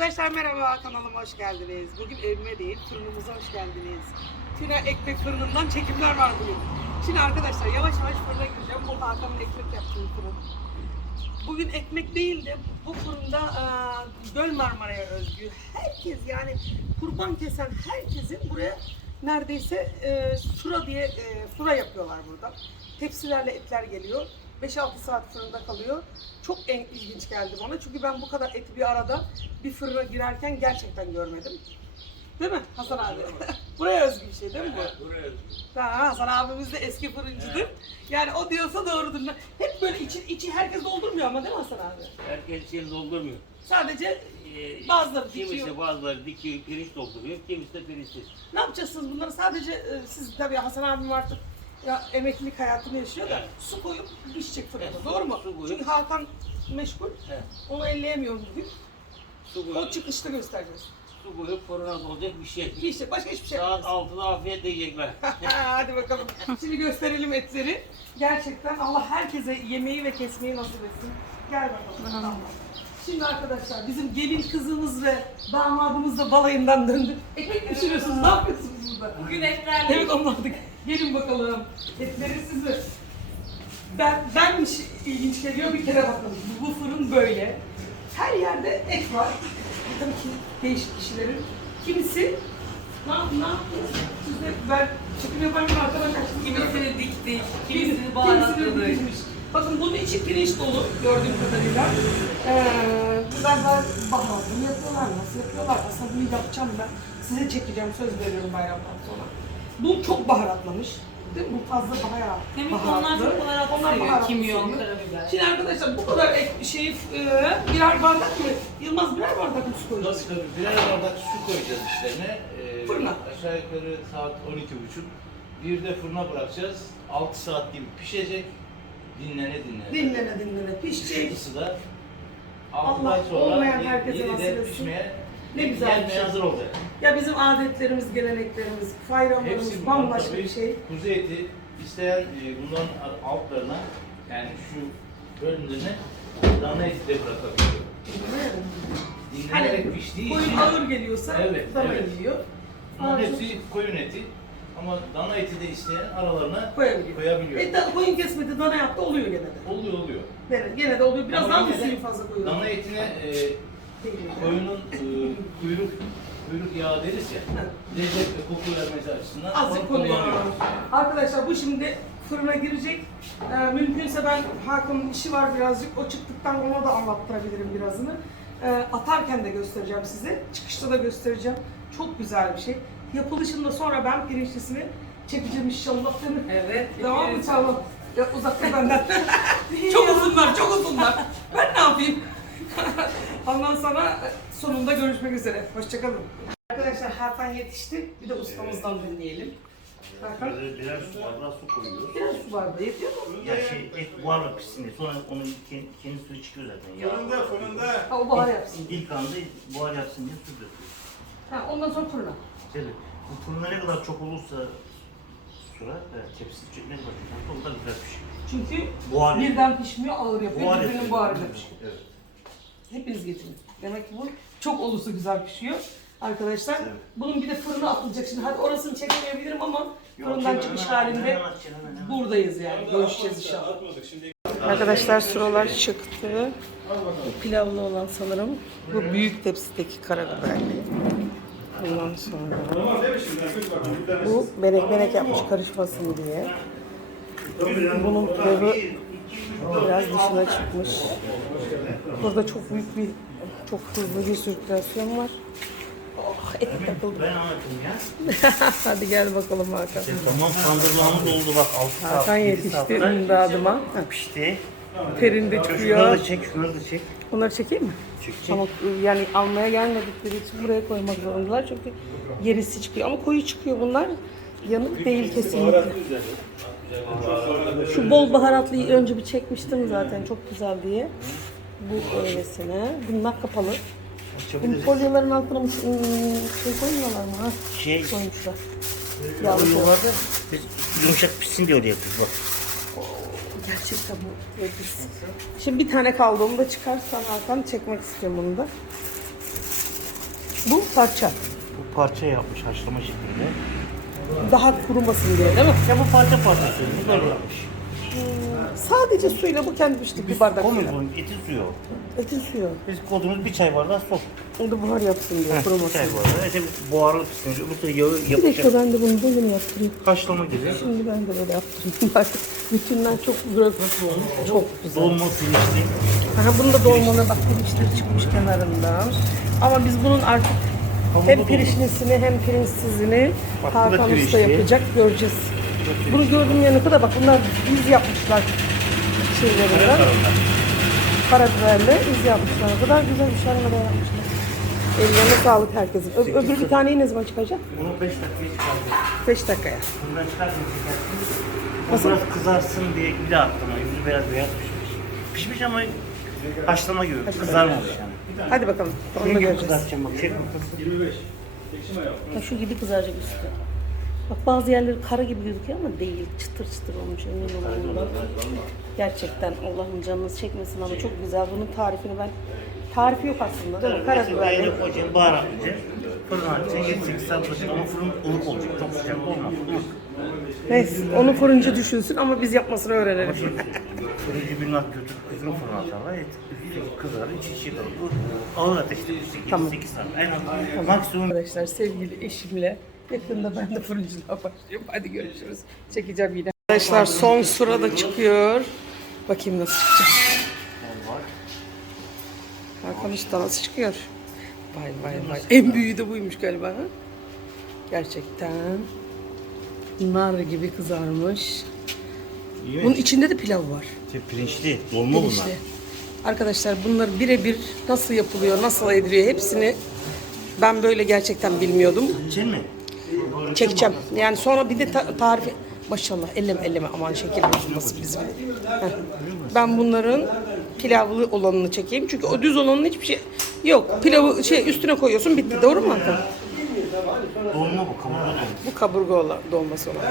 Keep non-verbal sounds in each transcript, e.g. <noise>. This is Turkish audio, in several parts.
Arkadaşlar merhaba kanalıma hoş geldiniz. Bugün evime değil fırınımıza hoş geldiniz. Tuna ekmek fırınından çekimler var bugün. Şimdi arkadaşlar yavaş yavaş fırına gireceğim. Bu Hakan'ın ekmek yaptığı fırın. Bugün ekmek değil de bu fırında e, Göl Marmara'ya özgü. Herkes yani kurban kesen herkesin buraya neredeyse e, sura diye e, sura yapıyorlar burada. Tepsilerle etler geliyor. 5-6 saat fırında kalıyor. Çok en ilginç geldi bana. Çünkü ben bu kadar eti bir arada bir fırına girerken gerçekten görmedim. Değil mi Hasan abi? <laughs> Buraya özgü bir şey değil mi bu? Buraya Ha, Hasan abimiz de eski fırıncıdır. Yani o diyorsa doğrudur. Hep böyle içi, içi herkes doldurmuyor ama değil mi Hasan abi? herkes içini doldurmuyor. Sadece Ee, Bazıları kimisi dikiyor. bazıları dikiyor, pirinç dolduruyor, kimisi de pirinçsiz. ne yapacaksınız bunları? Sadece e, siz tabii Hasan abim artık ya emeklilik hayatını yaşıyor da Evet. su koyup pişecek fırında. Evet, Doğru mu? su koyup- Çünkü Hakan meşgul. Evet. Onu elleyemiyorum bugün. Su O koyup, çıkışta göstereceğiz. su koyup fırına dolacak bir şey. İşte başka hiçbir şey Saat yapmaz. 6'da afiyet diyecekler. <laughs> Hadi bakalım. Şimdi gösterelim etleri. Gerçekten Allah herkese yemeği ve kesmeyi nasip etsin. Gel bakalım. Tamam. Şimdi arkadaşlar bizim gelin kızımız ve damadımız da balayından döndü. Ekmek pişiriyorsunuz? Ne yapıyorsunuz? Bugün etlerle Evet onlardık. Gelin bakalım. Etleri sizi. Ben, benmiş ilginç geliyor bir kere bakalım. Bu, bu fırın böyle. Her yerde et var. Tabii ki değişik kişilerin. Kimisi ne yap- ne yapıyor? Siz ben çekim yaparken arkadan kaçtım. kimisini diktik, Kimisini dikmiş. Bakın bunun içi pirinç dolu gördüğüm kadarıyla. Ee, galiba baharatlı mı yapıyorlar, nasıl yapıyorlar? Aslında bunu yapacağım ben. Size çekeceğim, söz veriyorum bayramdan sonra. Bu çok baharatlamış. Değil mi? Bu fazla baharat. Demek ki onlar çok baharatlı Onlar seviyor. baharatlı Kimyon, seviyor. karabiber. Şimdi arkadaşlar bu kadar ek, şey, e, birer bardak mı? Yılmaz birer bardak mı su koyacağız? Tabii tabii birer bardak su koyacağız içlerine. Ee, Fırına. Aşağı yukarı saat 12.30. Bir de fırına bırakacağız. 6 saat gibi pişecek. Dinlene dinlene. Dinlene dinlene pişecek. ısıda. Allah olmayan herkese nasip etsin. Ne güzel bir şey. hazır olacak. Ya bizim adetlerimiz, geleneklerimiz, bayramlarımız Hepsi bambaşka bir şey. Kuzu eti isteyen e, bunların altlarına yani şu bölümlerine dana eti de bırakabiliyor. Dinlenerek Hani piştiği koyun için ağır geliyorsa Evet, dana evet. yiyor. bunların hepsi koyun eti. Ama dana eti de isteyen aralarına koyabiliyor. koyabiliyor. E, da, koyun kesmedi dana yaptı oluyor gene de. Oluyor oluyor. Gene, gene de oluyor. Biraz Ama daha mı yine de suyu fazla koyuyor? Dana etine e, koyunun e, kuyruk kuyruk yağı deriz ya. Lezzet ve koku vermesi açısından Azıcık onu konuyor. kullanıyoruz. Arkadaşlar bu şimdi fırına girecek. Ee, mümkünse ben Hakan'ın işi var birazcık. O çıktıktan ona da anlattırabilirim birazını. Ee, atarken de göstereceğim size. Çıkışta da göstereceğim. Çok güzel bir şey. Yapılışında sonra ben pirinçlisini çekeceğim inşallah. Değil mi? Evet. Tamam mı Çağla? Ya uzakta benden. <laughs> çok uzunlar, çok uzunlar. Ben ne yapayım? <laughs> Ondan sonra sonunda görüşmek üzere. Hoşçakalın. Arkadaşlar Hakan yetişti. Bir de ustamızdan dinleyelim. Hakan. Birer su bardağı su koyuyoruz. Biraz su bardağı yetiyor mu? Ya şey et buharla pişsin diye. Sonra onun kendi, kendi suyu çıkıyor zaten. Yağ. Fırında fırında Ha, o bahar yapsın. İlk anda buhar yapsın diye su döküyoruz. Ha, ondan sonra fırına. Tabii bu fırında ne kadar çok olursa süre, evet, tepsi ne kadar çok olursa o kadar güzel pişiyor. Çünkü Buhar birden pişmiyor, ağır yapıyor. Buhar Birbirinin yapıyor. buharıyla pişiyor. Evet. Hepiniz getirin. Demek ki bu çok olursa güzel pişiyor. Arkadaşlar Evet. bunun bir de fırına atılacak. Şimdi hadi orasını çekemeyebilirim ama Yok, fırından hemen- çıkış hemen- halinde hemen hemen- hemen. buradayız yani. Görüşeceğiz inşallah. Arkadaşlar sıralar çıktı. Bu pilavlı olan sanırım. Bu büyük tepsideki karabiberli. Ondan sonra bu benek benek yapmış karışmasın diye. Bunun pilavı biraz dışına çıkmış. Burada çok büyük bir, çok hızlı bir sirkülasyon var. Oh et takıldı. <laughs> Hadi gel bakalım Hakan. Tamam tandırlağımız oldu bak 6 saat. Hakan yetişti imdadıma. Pişti. Terinde Şunları çıkıyor. da çek, şunları da çek. Onları çekeyim mi? Çek, çek. Ama yani almaya gelmedikleri için buraya koymak zorundalar çünkü gerisi çıkıyor. Ama koyu çıkıyor bunlar. Yanık değil kesinlikle. Şu bol baharatlıyı önce bir çekmiştim zaten çok güzel diye. Bu öylesine. Bunlar kapalı. Bu folyoların altına mı ım, şey koymuyorlar mı? Ha? Şey, Koymuşlar. Yağlı yumuşak pişsin diye öyle yapıyoruz bak. Gerçekten bu nefis. Şimdi bir tane kaldı onu da çıkarsan Hakan çekmek istiyorum bunu da. Bu parça. Bu parça yapmış haşlama şeklinde. Daha kurumasın diye değil mi? Ya bu parça parça söylüyor. Böyle yapmış. Sadece suyla bu kendi piştik bir bardak Koymuyor suyla. bunun eti suyu. Etin suyu. Biz koduğumuz bir çay bardağı su. O da buhar yapsın diye Heh, bir kurumasın. çay bardağı. İşte buharlı pişince bu sefer yağı Bir dakika yapacak. ben de bunu böyle mi yaptırayım? Haşlama gibi. Şimdi ben de böyle yaptırayım. <laughs> Bak bütünden çok güzel. Çok güzel. Dolma pirinçli. Aha, bunun da dolmaları bak pirinçleri çıkmış kenarından. Ama biz bunun artık hem pirinçlisini hem pirinçsizini Bak, bu da Hakan Usta pirinçli. yapacak göreceğiz. Bunu gördüğüm yanı kadar bak bunlar iz yapmışlar şeylerinden. Karabiberle iz yapmışlar. O kadar güzel bir şarkılar yapmışlar. Ellerine sağlık herkesin. Ö- öbür bir taneyi ne zaman çıkacak? Bunu 5 dakikaya çıkardık. 5 dakikaya. Bundan çıkardım Nasıl? biraz kızarsın diye bir daha attım. Yüzü biraz beyaz pişmiş. Pişmiş ama haşlama gibi. Kızarmamış yani. Hadi bakalım. Onu da göreceğiz. kızartacağım bak. Çek bakalım. 25. Ekşi maya. Ya şu gibi kızaracak üstü. Bak bazı yerleri kara gibi gözüküyor ama değil. Çıtır çıtır olmuş emin olun. Gerçekten Allah'ın canınız çekmesin ama çok güzel. Bunun tarifini ben... Tarifi yok aslında değil mi? Karabiberli. Karabiberli koyacaksın, baharatlayacaksın. Fırına atacaksın, 7-8 saat pişecek ama fırın ılık olacak. Çok sıcak olmaz. Ilık. Neyse onu fırıncı düşünsün ama biz yapmasını öğrenelim. Fırıncı bilmez götür kızını fırına atarlar. Et kızarır, içi çiğ kalır. Ağır ateşte pişecek 7-8 Tamam. saat. En az maksimum Arkadaşlar sevgili eşimle yakında ben de fırıncılığa başlıyorum. Hadi görüşürüz. Çekeceğim yine. Arkadaşlar son sırada çıkıyor. Bakayım nasıl çıkacak. Hakan Usta nasıl çıkıyor? Vay vay vay. En büyüğü de buymuş galiba. Ha? Gerçekten. Nar gibi kızarmış. Bunun içinde de pilav var. Şey, pirinçli, dolma bunlar. Pirinçli. Arkadaşlar bunları birebir nasıl yapılıyor, nasıl ediliyor hepsini ben böyle gerçekten bilmiyordum. Çin mi? Çekeceğim. Yani sonra bir de ta- tarifi maşallah elleme elleme aman şekil bozulmasın bizim. Heh. Ben bunların pilavlı olanını çekeyim. Çünkü o düz olanın hiçbir şey yok. Pilavı şey üstüne koyuyorsun bitti. Doğru mu Hakan? Dolma bu, kaburga dolma. Bu kaburga olan, dolması olan.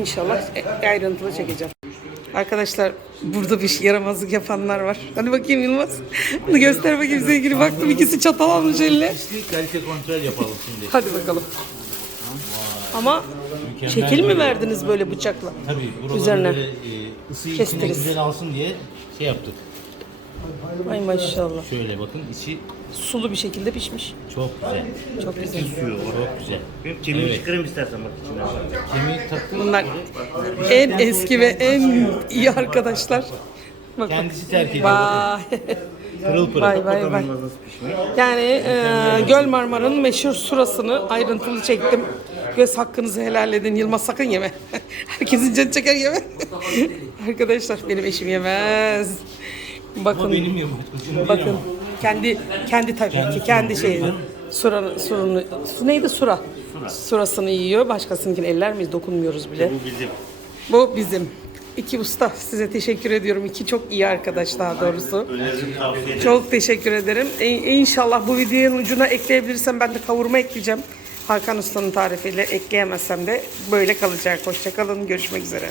İnşallah e- ayrıntılı çekeceğim. Arkadaşlar burada bir şey yaramazlık yapanlar var. Hadi bakayım Yılmaz. Bunu göster bakayım sevgili. Baktım ikisi çatal almış eline. Kalite kontrol yapalım şimdi. Hadi bakalım. Ama şekil mi verdiniz böyle bıçakla? Tabii buraları Üzerine. böyle e, ısıyı içine güzel alsın diye şey yaptık. Ay maşallah. Şöyle bakın içi Sulu bir şekilde pişmiş. çok güzel. Çok güzel. Suyu var. Çok güzel. Benim kemiği Evet. çıkarayım istersen bak içine. Kemiği taktık. Bunlar en eski ve en iyi arkadaşlar. Bakın. Kendisi terk ediyor. Vay. Pırıl pırıl. Vay vay vay. Bakalım nasıl pişmiş. Yani e, Göl Marmara'nın meşhur surasını ayrıntılı çektim. Göz hakkınızı helal edin. Yılmaz sakın yeme. <laughs> Herkesin canı çeker yeme. <laughs> Arkadaşlar benim eşim yemez. Bakın. Ama benim yok. Değil Bakın. Kendi kendi tabii ki kendi şeyini. Sura, surunu, su neydi sura? Surasını yiyor. Başkasınınkini eller miyiz? Dokunmuyoruz bile. Bu bizim. Bu bizim. İki usta size teşekkür ediyorum. İki çok iyi arkadaş daha doğrusu. Çok teşekkür ederim. E, inşallah bu videonun ucuna ekleyebilirsem ben de kavurma ekleyeceğim. Hakan Usta'nın tarifiyle ekleyemezsem de böyle kalacak. Hoşçakalın. Görüşmek üzere.